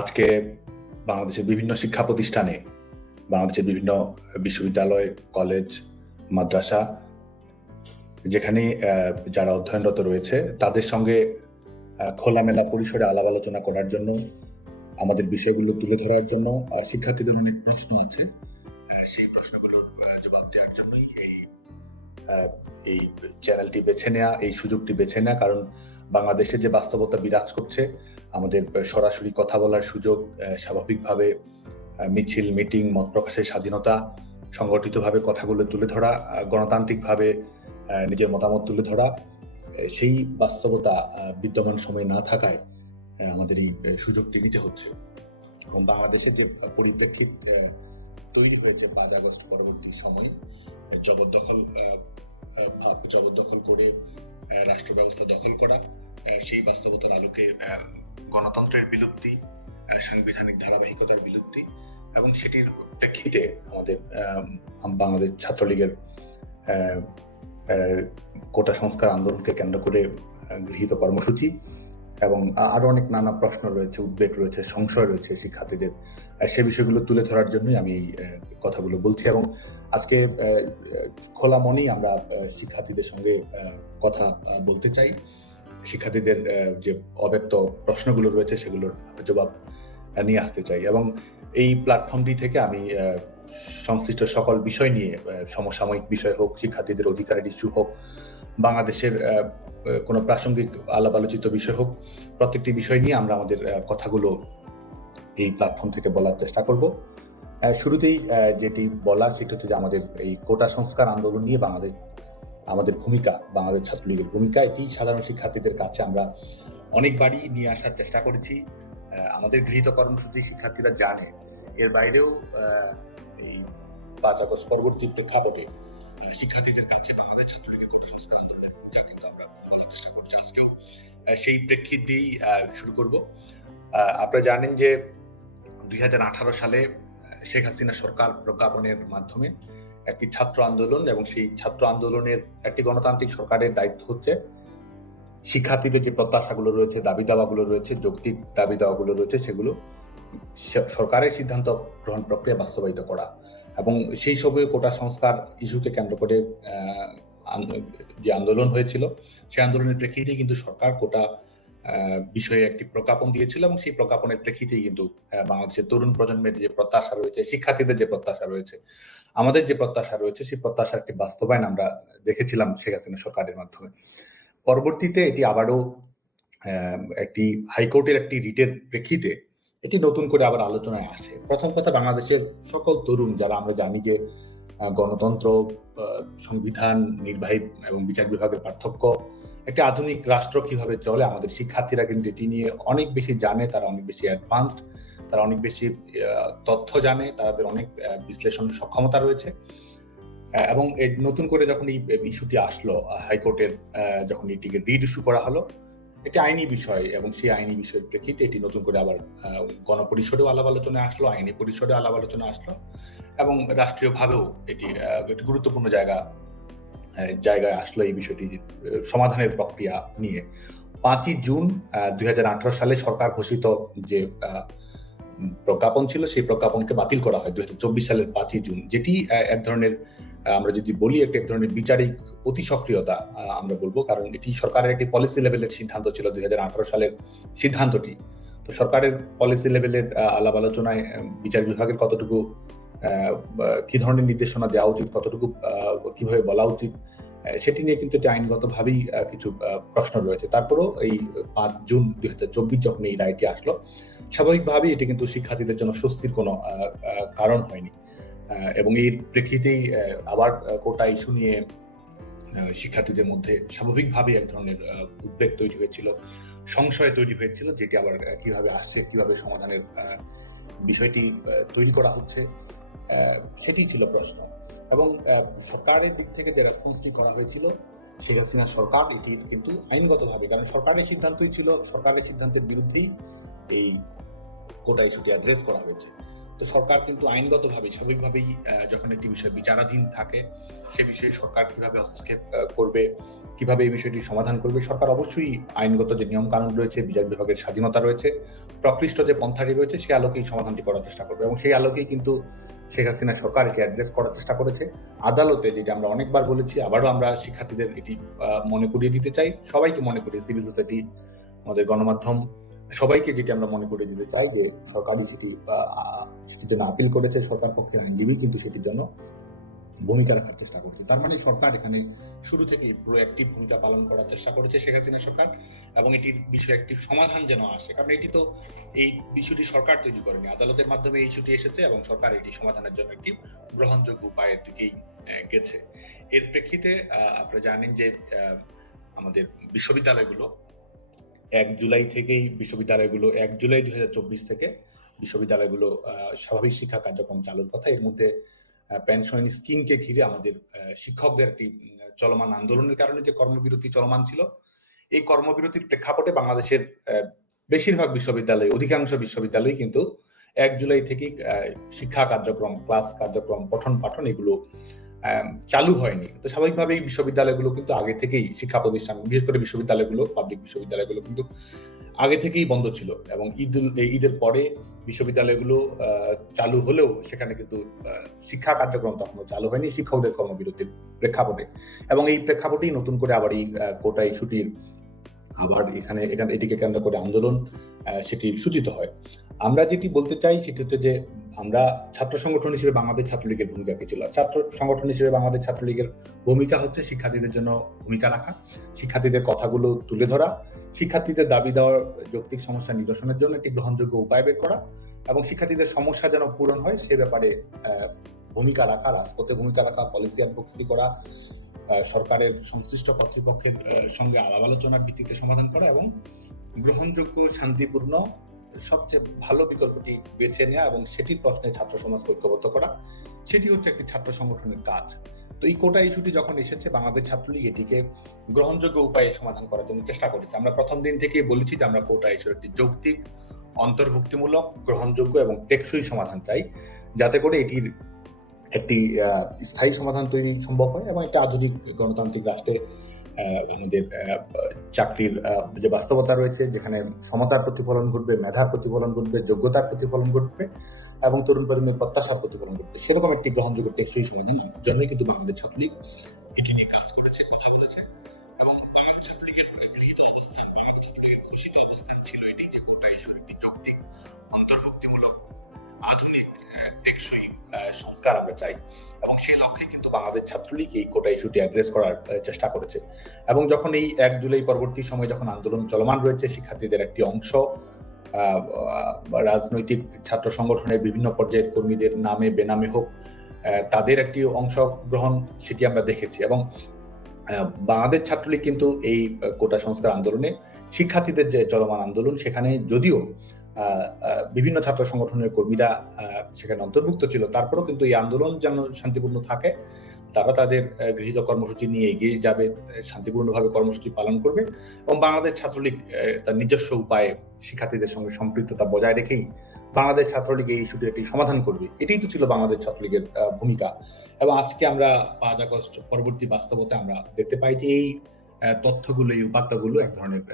আজকে বাংলাদেশের বিভিন্ন শিক্ষা প্রতিষ্ঠানে, বাংলাদেশের বিভিন্ন বিশ্ববিদ্যালয়, কলেজ, মাদ্রাসা, যেখানে যারা অধ্যয়নরত রয়েছে, তাদের সঙ্গে খোলামেলা পরিসরে আলাপ আলোচনা করার জন্য, আমাদের বিষয়গুলো তুলে ধরার জন্য শিক্ষার্থীদের অনেক প্রশ্ন আছে। সেই প্রশ্নগুলোর জবাব দেওয়ার জন্যই এই এই চ্যানেলটি বেছে নেওয়া এই সুযোগটি বেছে নেওয়া কারণ বাংলাদেশের যে বাস্তবতা বিরাজ করছে আমাদের সরাসরি কথা বলার সুযোগ স্বাভাবিকভাবে মিছিল, মিটিং, মত প্রকাশের স্বাধীনতা, সংগঠিতভাবে কথাগুলো তুলে ধরা গণতান্ত্রিকভাবে নিজের মতামত তুলে ধরা সেই বাস্তবতা বিদ্যমান সময়ে না থাকায় আমাদের এই সুযোগটি নিতে হচ্ছে। এবং বাংলাদেশের যে পরিপ্রেক্ষিত তৈরি হয়েছে পাঁচ আগস্ট পরবর্তী সময়ে, জবরদখল জবরদখল করে রাষ্ট্র ব্যবস্থা দখল করা সেই বাস্তবতার আলোকে গণতন্ত্রের বিলুপ্তি সাংবিধানিক ধারাবাহিকতার বিলুপ্তি এবং সেটির প্রেক্ষিতে আমাদের বাংলাদেশ ছাত্রলীগের কোটা সংস্কার আন্দোলনকে কেন্দ্র করে গৃহীত কর্মসূচি এবং আ- আরও অনেক নানা প্রশ্ন রয়েছে, উদ্বেগ রয়েছে, সংশয় রয়েছে শিক্ষার্থীদের। সে বিষয়গুলো তুলে ধরার জন্যই আমি এই কথাগুলো বলছি এবং আজকে খোলা মনেই আমরা শিক্ষার্থীদের সঙ্গে কথা বলতে চাই। শিক্ষার্থীদের যে অব্যক্ত প্রশ্নগুলো রয়েছে সেগুলোর জবাব নিয়ে আসতে চাই এবং এই প্ল্যাটফর্মটি থেকে আমি সংশ্লিষ্ট সকল বিষয় নিয়ে সমসাময়িক বিষয় হোক, শিক্ষার্থীদের অধিকারের ইস্যু হোক, বাংলাদেশের কোনো প্রাসঙ্গিক আলাপ আলোচিত বিষয় হোক, প্রত্যেকটি বিষয় নিয়ে আমরা আমাদের কথাগুলো এই প্ল্যাটফর্ম থেকে বলার চেষ্টা করব। শুরুতেই যেটি বলা, সেটি হচ্ছে যে আমাদের এই কোটা সংস্কার আন্দোলন নিয়ে বাংলাদেশ আমাদের ভূমিকা, বাংলাদেশ ছাত্রলীগের ভূমিকা, এটি সাধারণ শিক্ষার্থীদের কাছে আমরা অনেকবারই নিয়ে আসার চেষ্টা করেছি। আমাদের গৃহীত কর্মসূচি শিক্ষার্থীরা জানে, এর বাইরেও এই পাঁচ আগস্ট পরবর্তী প্রেক্ষাপটে শিক্ষার্থীদের কাছে বাংলাদেশ ছাত্রলীগের কোটা সংস্কার আন্দোলনের ভূমিকা কিন্তু আমরা বলার চেষ্টা করছি। আজকেও সেই প্রেক্ষিত দিয়েই শুরু করব। আপনারা জানেন যে দুই হাজার আঠারো সালে শেখ হাসিনা সরকার প্রজ্ঞাপনের মাধ্যমে একটি ছাত্র আন্দোলন এবং সেই ছাত্র আন্দোলনের একটি গণতান্ত্রিক সরকারের দায়িত্ব হচ্ছে শিক্ষার্থীদের যে প্রত্যাশাগুলো রয়েছে দাবি দাওয়াগুলো রয়েছে, যৌক্তিক দাবি দাওয়াগুলো রয়েছে, সেগুলো সরকারের সিদ্ধান্ত গ্রহণ প্রক্রিয়া বাস্তবায়িত করা এবং সেই সবে কোটা সংস্কার ইস্যুকে কেন্দ্র করে যে আন্দোলন হয়েছিল, সেই আন্দোলনের প্রেক্ষিতে কিন্তু সরকার কোটা বিষয়ে একটি প্রজ্ঞাপন দিয়েছিল এবং সেই প্রজ্ঞাপনের প্রেক্ষিতেই কিন্তু বাংলাদেশের তরুণ প্রজন্মের যে প্রত্যাশা রয়েছে, শিক্ষার্থীদের যে প্রত্যাশা রয়েছে, আমাদের যে প্রত্যাশা রয়েছে, সেই প্রত্যাশার একটি বাস্তবায়ন আমরা দেখেছিলাম শেখ হাসিনা সরকারের মাধ্যমে। পরবর্তীতে এটি আবারও একটি হাইকোর্টের একটি রিটের প্রেক্ষিতে এটি নতুন করে আবার আলোচনায় আসে। প্রথম কথা, বাংলাদেশের সকল তরুণ যারা আমরা জানি যে গণতন্ত্র সংবিধান, নির্বাহী এবং বিচার বিভাগের পার্থক্য একটি আধুনিক রাষ্ট্র কীভাবে চলে, আমাদের শিক্ষার্থীরা কিন্তু এটি নিয়ে অনেক বেশি জানে, তারা অনেক বেশি অ্যাডভান্সড তারা অনেক বেশি তথ্য জানে, তাদের অনেক বিশ্লেষণ সক্ষমতা রয়েছে। এবং নতুন করে যখন এই ইস্যুটি আসলো হাইকোর্টের যখন এটিকে রিড ইস্যু করা হলো, এটি আইনি বিষয় এবং সেই আইনি বিষয়ের প্রেক্ষিতে এটি নতুন করে আবার গণপরিষদেও আলাপ আলোচনায় আসলো, আইনি পরিষদে আলাপ আলোচনা আসলো এবং রাষ্ট্রীয়ভাবেও এটি একটি গুরুত্বপূর্ণ জায়গা জায়গায় আসলো এই বিষয়টি সমাধানের প্রক্রিয়া নিয়ে। পাঁচই জুন দুই হাজার আঠারো সালে সরকার ঘোষিত যে প্রজ্ঞাপন ছিল, সেই প্রজ্ঞাপনকে বাতিল করা হয় দুই সালের পাঁচই জুন। যেটি এক ধরনের আমরা যদি বলি, একটি, এক ধরনের বিচারিক অতি সক্রিয়তা আমরা বলব। কারণ এটি সরকারের একটি পলিসি লেভেলের সিদ্ধান্ত ছিল দুই হাজার আঠারো সালের সিদ্ধান্তটি। তো সরকারের পলিসি লেভেলের আলাপ আলোচনায় বিচার বিভাগের কতটুকু কি ধরনের নির্দেশনা দেওয়া উচিত, কতটুকু কীভাবে বলা উচিত সেটি নিয়ে কিন্তু এটি আইনগতভাবেই কিছু প্রশ্ন রয়েছে। তারপরেও এই পাঁচ জুন দুই হাজার চব্বিশ যখন এই রায়টি আসলো, স্বাভাবিকভাবেই এটি কিন্তু শিক্ষার্থীদের জন্য স্বস্তির কোনো কারণ হয়নি। এবং এর প্রেক্ষিতেই আবার কোটা ইস্যু নিয়ে শিক্ষার্থীদের মধ্যে স্বাভাবিকভাবেই এক ধরনের উদ্বেগ তৈরি হয়েছিল, সংশয় তৈরি হয়েছিল, যেটি আবার কীভাবে আসছে, কীভাবে সমাধানের বিষয়টি তৈরি করা হচ্ছে। সেটি ছিল প্রশ্ন। এবং সরকারের দিক থেকে যে রেসপন্সটি করা হয়েছিল, শেখ হাসিনা সরকার এটির কিন্তু আইনগতভাবে, কারণ সরকারের সিদ্ধান্তই ছিল, সরকারের সিদ্ধান্তের বিরুদ্ধেই এই কোটা ইস্যুটি অ্যাড্রেস করা হয়েছে। তো সরকার কিন্তু আইনগতভাবে, স্বাভাবিকভাবেই যখন একটি বিষয় বিচারাধীন থাকে, সে বিষয়ে সরকার কীভাবে হস্তক্ষেপ করবে, কীভাবে এই বিষয়টি সমাধান করবে, সরকার অবশ্যই আইনগত যে নিয়ম কানুন রয়েছে, বিচার বিভাগের স্বাধীনতা রয়েছে, প্রকৃষ্ট যে পন্থাটি রয়েছে, সেই আলোকেই সমাধানটি করার চেষ্টা করবে। এবং সেই আলোকেই কিন্তু শেখ হাসিনা সরকারকে অ্যাড্রেস করার চেষ্টা করেছে। আদালতে যেটা আমরা অনেকবার বলেছি, আবারও আমরা শিক্ষার্থীদের এটি মনে করিয়ে দিতে চাই। সবাইকে মনে করি সিভিল সোসাইটি আমাদের গণমাধ্যম, সবাইকে যেটি আমরা মনে করিয়ে দিতে চাই যে সরকারি সেটি সেটি যেন আপিল করেছে সরকার পক্ষের আইনজীবী, কিন্তু সেটির জন্য ভূমিকা রাখার চেষ্টা করছে। তার মানে সরকার এখানে শুরু থেকেই পুরো অ্যাক্টিভ ভূমিকা পালন করার চেষ্টা করেছে শেখ হাসিনা সরকার এবং এটির বিষয়ে একটি সমাধান যেন আসে। কারণ এটি তো এই বিষয়টি সরকার তৈরি করেনি। আদালতের মাধ্যমে এই ইস্যুটি এসেছে এবং সরকার এটি সমাধানের জন্য একটি গ্রহণযোগ্য উপায়ের দিকেই গেছে। এর প্রেক্ষিতে আপনারা জানেন যে আমাদের বিশ্ববিদ্যালয়গুলো এক জুলাই থেকেই বিশ্ববিদ্যালয়গুলো, এক জুলাই দুই হাজার চব্বিশ থেকে বিশ্ববিদ্যালয়গুলো স্বাভাবিক শিক্ষা কার্যক্রম চালুর কথা। এর মধ্যে পেনশন স্কিমকে ঘিরে আমাদের শিক্ষকদের একটি চলমান আন্দোলনের কারণে যে কর্মবিরতি চলমান ছিল এই কর্মবিরতির প্রেক্ষাপটে বাংলাদেশের বেশিরভাগ বিশ্ববিদ্যালয় অধিকাংশ বিশ্ববিদ্যালয় কিন্তু এক জুলাই আহ, শিক্ষা কার্যক্রম ক্লাস কার্যক্রম পঠন পাঠন এগুলো চালু হয়নি। তো স্বাভাবিকভাবেই বিশ্ববিদ্যালয়গুলো কিন্তু আগে থেকেই শিক্ষা প্রতিষ্ঠান বিশেষ করে বিশ্ববিদ্যালয়গুলো পাবলিক বিশ্ববিদ্যালয়গুলো কিন্তু আগে থেকেই বন্ধ ছিল এবং ঈদ ঈদের পরে বিশ্ববিদ্যালয়গুলো চালু হলেও সেখানে কিন্তু শিক্ষা কার্যক্রম তখনও চালু হয়নি শিক্ষকদের কর্মবিরতির প্রেক্ষাপটে। এবং এই প্রেক্ষাপটেই নতুন করে আবার এই কোটাই ছুটির আবার এখানে এখানে এটিকে কেন্দ্র করে আন্দোলন সেটি সূচিত হয়। আমরা যেটি বলতে চাই সেটি হচ্ছে যে আমরা ছাত্র সংগঠন হিসেবে বাংলাদেশ ছাত্রলীগের ভূমিকা কি ছিল? ছাত্র সংগঠন হিসেবে বাংলাদেশ ছাত্রলীগের ভূমিকা হচ্ছে শিক্ষার্থীদের জন্য ভূমিকা রাখা, শিক্ষার্থীদের কথাগুলো তুলে ধরা, শিক্ষার্থীদের দাবি দেওয়ার যৌক্তিক সমস্যা নিরসনের জন্য একটি গ্রহণযোগ্য উপায় বের করা এবং শিক্ষার্থীদের সমস্যা যেন পূরণ হয় সে ব্যাপারে ভূমিকা রাখা, রাজপথে ভূমিকা রাখা পলিসি অ্যাডভোকেসি করা সরকারের সংশ্লিষ্ট কর্তৃপক্ষের সঙ্গে আলাপ আলোচনার ভিত্তিতে সমাধান করা এবং গ্রহণযোগ্য, শান্তিপূর্ণ সবচেয়ে ভালো বিকল্পটি বেছে নেওয়া এবং সেটি প্রশ্নে ছাত্র সমাজকে ঐক্যবদ্ধ করা। সেটি হচ্ছে একটি ছাত্র সংগঠনের কাজ। তো এই কোটা ইস্যুটি যখন এসেছে, বাংলাদেশ ছাত্রলীগ এটিকে গ্রহণযোগ্য উপায়ে সমাধান করার জন্য চেষ্টা করেছে। আমরা প্রথম দিন থেকেই বলেছি যে আমরা কোটা ইস্যুর একটি যৌক্তিক, অন্তর্ভুক্তিমূলক, গ্রহণযোগ্য এবং টেকসই সমাধান চাই, যাতে করে এটির একটি স্থায়ী সমাধান তৈরি সম্ভব হয় এবং একটা আধুনিক গণতান্ত্রিক রাষ্ট্রে আমাদের চাকরির যে বাস্তবতা রয়েছে, যেখানে সমতার প্রতিফলন ঘটবে, মেধার প্রতিফলন ঘটবে, যোগ্যতার প্রতিফলন ঘটবে এবং তরুণ প্রজন্মের প্রত্যাশার প্রতিফলন ঘটবে। সেরকম একটি গ্রহণযোগ্য টেকসই সমাধান জন্যই কিন্তু বাংলাদেশ ছাত্রলীগ। এটি নিয়ে কাজ করেছে কথা বলেছে। এবং অবস্থান ছিল এটি একটি অন্তর্ভুক্তিমূলক, আধুনিক টেকসই সংস্কার আমরা চাই। বাংলাদেশ ছাত্রলীগ এই কোটা ইস্যুটি অ্যাড্রেস করার চেষ্টা করেছে। এবং যখন এই এক জুলাই পরবর্তী সময় যখন আন্দোলন চলমান রয়েছে, শিক্ষার্থীদের একটি অংশ রাজনৈতিক ছাত্র সংগঠনের বিভিন্ন পর্যায়ের কর্মীদের নামে, বেনামে হোক তাদের একটি অংশগ্রহণ সেটি আমরা দেখেছি। এবং বাংলাদেশ ছাত্রলীগ কিন্তু এই কোটা সংস্কার আন্দোলনে শিক্ষার্থীদের যে চলমান আন্দোলন, সেখানে যদিও বিভিন্ন ছাত্র সংগঠনের কর্মীরা সেখানে অন্তর্ভুক্ত ছিল, তারপরেও কিন্তু এই আন্দোলন যেন শান্তিপূর্ণ থাকে। তারা তাদের গৃহীত কর্মসূচি নিয়ে এগিয়ে যাবে, শান্তিপূর্ণভাবে কর্মসূচি পালন করবে এবং বাংলাদেশ ছাত্রলীগ তার নিজস্ব উপায়ে শিক্ষার্থীদের সঙ্গে সম্পৃক্ততা বজায় রেখেই বাংলাদেশ ছাত্রলীগ এই ইস্যুটির একটি সমাধান করবে। এটাই তো ছিল বাংলাদেশ ছাত্রলীগের ভূমিকা। এবং আজকে আমরা পাঁচ আগস্ট পরবর্তী বাস্তবতা আমরা দেখতে পাই যে এই তথ্যগুলো, এই উপাত্তগুলো এক ধরনের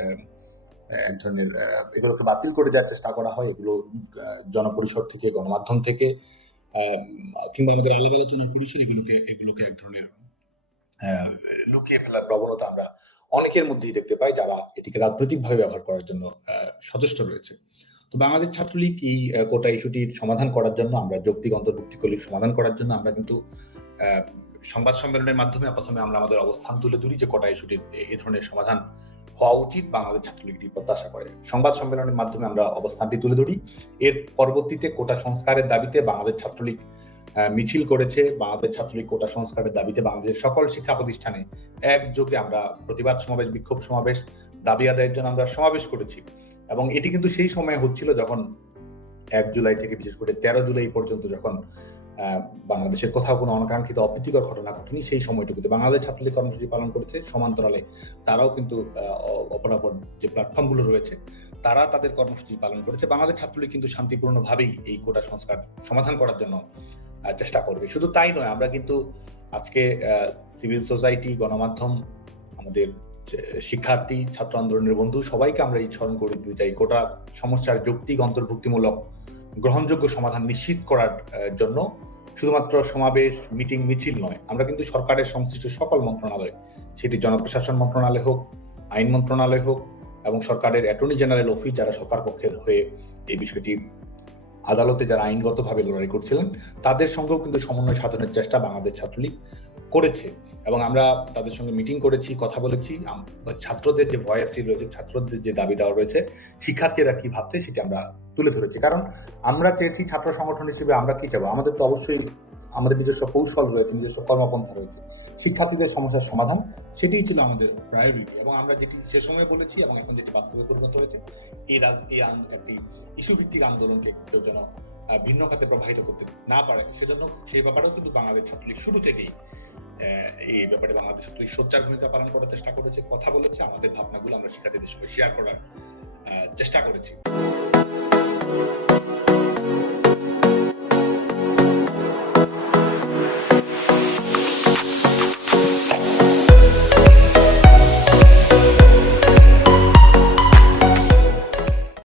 এক ধরনের এগুলোকে বাতিল করে দেওয়ার চেষ্টা করা হয়। এগুলো জনপরিষদ থেকে, গণমাধ্যম থেকে কিংবা আমাদের আলাপ আলোচনার পরিসর এগুলোকে এগুলোকে এক ধরনের লুকিয়ে ফেলার প্রবণতা আমরা অনেকের মধ্যেই দেখতে পাই যারা এটিকে রাজনৈতিকভাবে ব্যবহার করার জন্য সচেষ্ট রয়েছে। তো বাংলাদেশ ছাত্রলীগ এই কোটা ইস্যুটির সমাধান করার জন্য আমরা, যৌক্তিক অন্তর্ভুক্তিগুলির সমাধান করার জন্য আমরা কিন্তু সংবাদ সম্মেলনের মাধ্যমে, প্রথমে আমরা আমাদের অবস্থান তুলে ধরি যে কোটা ইস্যুটির এ ধরনের সমাধান হওয়া উচিত বাংলাদেশ ছাত্রলীগটি প্রত্যাশা করে। সংবাদ সম্মেলনের মাধ্যমে আমরা অবস্থানটি তুলে ধরি। এর পরবর্তীতে কোটা সংস্কারের দাবিতে বাংলাদেশ ছাত্রলীগ মিছিল করেছে। বাংলাদেশ ছাত্রলীগ কোটা সংস্কারের দাবিতে বাংলাদেশের সকল শিক্ষা প্রতিষ্ঠানে একযোগে আমরা প্রতিবাদ সমাবেশ, বিক্ষোভ সমাবেশ, দাবি আদায়ের জন্য আমরা সমাবেশ করেছি। এবং এটি কিন্তু সেই সময় হচ্ছিল যখন এক জুলাই থেকে বিশেষ করে তেরো জুলাই পর্যন্ত যখন বাংলাদেশের কোথাও কোনো অনাকাঙ্ক্ষিত অপ্রীতিকর ঘটনা ঘটেনি, সেই সময়টুকুতে বাংলাদেশ ছাত্রলীগ কর্মসূচি পালন করেছে। সমান্তরালে তারাও কিন্তু অপরাপর যে প্ল্যাটফর্মগুলো রয়েছে, তারা তাদের কর্মসূচি পালন করেছে। বাংলাদেশ ছাত্রলীগ কিন্তু শান্তিপূর্ণভাবেই এই কোটা সংস্কার সমাধান করার জন্য চেষ্টা করবে। শুধু তাই নয়, আমরা কিন্তু আজকে সিভিল সোসাইটি, গণমাধ্যম, আমাদের শিক্ষার্থী, ছাত্র আন্দোলনের বন্ধু, সবাইকে আমরা এই স্মরণ করে দিতে চাই। কোটা সমস্যার যৌক্তিক, অন্তর্ভুক্তিমূলক গ্রহণযোগ্য সমাধান নিশ্চিত করার জন্য শুধুমাত্র সমাবেশ, মিটিং, মিছিল নয়। আমরা কিন্তু সরকারের সংশ্লিষ্ট সকল মন্ত্রণালয়, সেটি জনপ্রশাসন মন্ত্রণালয় হোক, আইন মন্ত্রণালয় হোক এবং সরকারের অ্যাটর্নি জেনারেল অফিস যারা সরকার পক্ষের হয়ে এই বিষয়টি আদালতে যারা আইনগতভাবে লড়াই করছিলেন, তাদের সঙ্গেও কিন্তু সমন্বয় সাধনের চেষ্টা বাংলাদেশ ছাত্রলীগ করেছে এবং আমরা তাদের সঙ্গে মিটিং করেছি, কথা বলেছি। ছাত্রদের যে ভয়েসটি রয়েছে ছাত্রদের যে দাবি দেওয়া রয়েছে, শিক্ষার্থীরা কি ভাবছে সেটি আমরা তুলে ধরেছি। কারণ আমরা চেয়েছি ছাত্র সংগঠন হিসেবে আমরা কি চাবো? আমাদের তো অবশ্যই আমাদের নিজস্ব কৌশল রয়েছে, নিজস্ব কর্মপন্থা রয়েছে। শিক্ষার্থীদের সমস্যার সমাধান, সেটিই ছিল আমাদের প্রায়োরিটি এবং আমরা যেটি সে সময় বলেছি এবং এখন যেটি বাস্তবে পরিণত হয়েছে, এই রাজ, এই একটি ইস্যু ভিত্তিক আন্দোলনকে কেউ যেন ভিন্ন খাতে প্রবাহিত করতে না পারে। সেজন্য সেই ব্যাপারেও কিন্তু বাংলাদেশ ছাত্রলীগ শুরু থেকেই এই ব্যাপারে বাংলাদেশ দুই সোচ্চার ভূমিকা পালন করার চেষ্টা করেছে, কথা বলেছে, আমাদের ভাবনাগুলো আমরা শিক্ষার্থীদের সঙ্গে শেয়ার করার চেষ্টা করেছি।